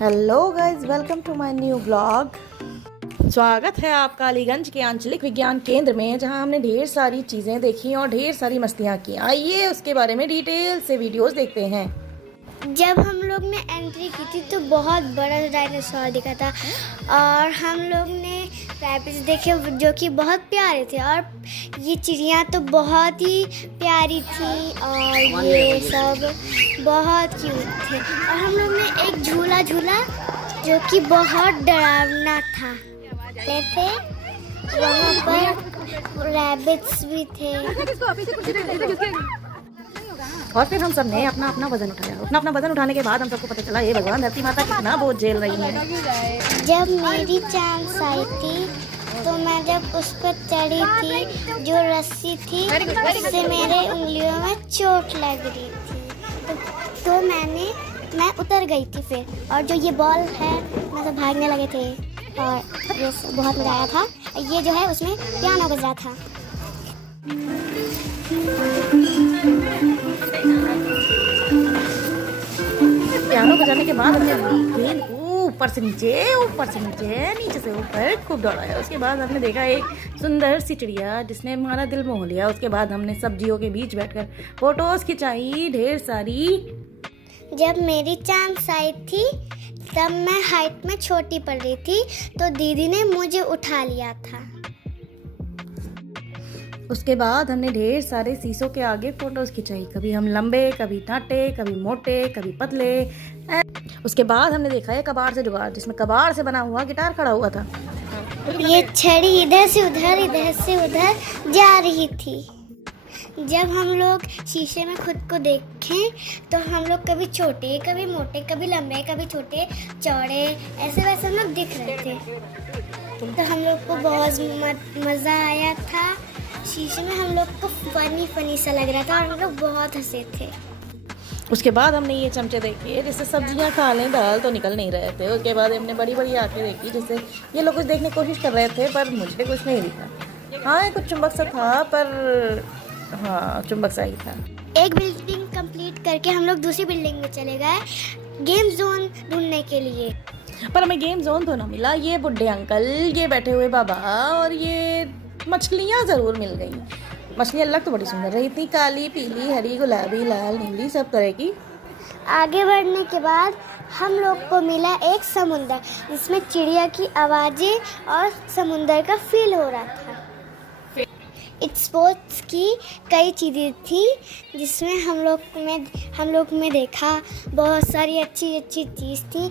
Hello guys, welcome to my new blog. स्वागत है आपका अलीगंज के आंचलिक विज्ञान केंद्र में, जहां हमने ढेर सारी चीज़ें देखी और ढेर सारी मस्तियां की। आइए उसके बारे में डिटेल से वीडियोस देखते हैं। जब हम लोग ने एंट्री की थी तो बहुत बड़ा डायनासोर दिखा था और हम लोग ने रैबिट्स देखे जो कि बहुत प्यारे थे और ये चिड़िया तो बहुत ही प्यारी थी और ये सब बहुत क्यूट थे। और हम लोग ने एक झूला झूला जो कि बहुत डरावना था थे। वहाँ पर रैबिट्स भी थे और फिर हम सब ने अपना अपना वजन उठाया। अपना वजन उठाने के बाद हम सबको पता चला, ये भगवान धरती माता कितना बोझ झेल रही है। जब मेरी चांस आई थी तो मैं जब उस पर चढ़ी थी, जो रस्सी थी उससे मेरे उंगलियों में चोट लग रही थी तो मैं उतर गई थी फिर। और जो ये बॉल है मैं सब भागने लगे थे और ये बहुत मजा आया था। ये जो है उसमें पियानो बज रहा था। पियानो बजाने के बाद हमने गेंद ऊपर से नीचे, ऊपर से नीचे, नीचे से ऊपर खूब दौड़ाया। उसके बाद हमने देखा एक सुंदर सी चिड़िया जिसने हमारा दिल मोह लिया। उसके बाद हमने सब्जियों के बीच बैठकर फोटोज खिंचाई ढेर सारी। जब मेरी चांस आई थी तब मैं हाइट में छोटी पड़ रही थी तो दीदी ने मुझे उठा लिया था। उसके बाद हमने ढेर सारे शीशों के आगे फोटोज खिंचाई, कभी हम लंबे, कभी टाटे, कभी मोटे, कभी पतले। उसके बाद हमने देखा है कबाड़ से जुगाड़, जिसमें कबाड़ से बना हुआ गिटार खड़ा हुआ था। ये छड़ी इधर से उधर जा रही थी। जब हम लोग शीशे में खुद को देखें तो हम लोग कभी छोटे, कभी मोटे, कभी लंबे, कभी छोटे, चौड़े, ऐसे वैसे हम लोग दिख रहे थे। तो हम लोग को बहुत मज़ा आया था। शीशे में हम लोग को फनी सा लग रहा था और हम लोग बहुत हंसे थे। उसके बाद हमने ये चमचे देखे जिससे सब्जियां खा लें, दाल तो निकल नहीं रहे थे। उसके बाद हमने बड़ी बड़ी आंखें देखी जिससे ये लोग कुछ देखने की कोशिश कर रहे थे, पर मुझे कुछ नहीं दिखा। हाँ, कुछ चुंबक सा था, पर हाँ चुंबक सा ही था। एक बिल्डिंग कंप्लीट करके हम लोग दूसरी बिल्डिंग में चले गए गेम जोन ढूंढने के लिए, पर हमें गेम जोन तो ना मिला। ये बुढ़े अंकल, ये बैठे हुए बाबा और ये मछलियाँ ज़रूर मिल गई। मछलियाँ लग तो बड़ी सुंदर रही थी, काली, पीली, हरी, गुलाबी, लाल, नीली, सब तरह की। आगे बढ़ने के बाद हम लोग को मिला एक समुंदर जिसमें चिड़िया की आवाज़ें और समुंदर का फील हो रहा था। स्पोर्ट्स की कई चीज़ें थी जिसमें हम लोग में देखा बहुत सारी अच्छी चीज़ थी।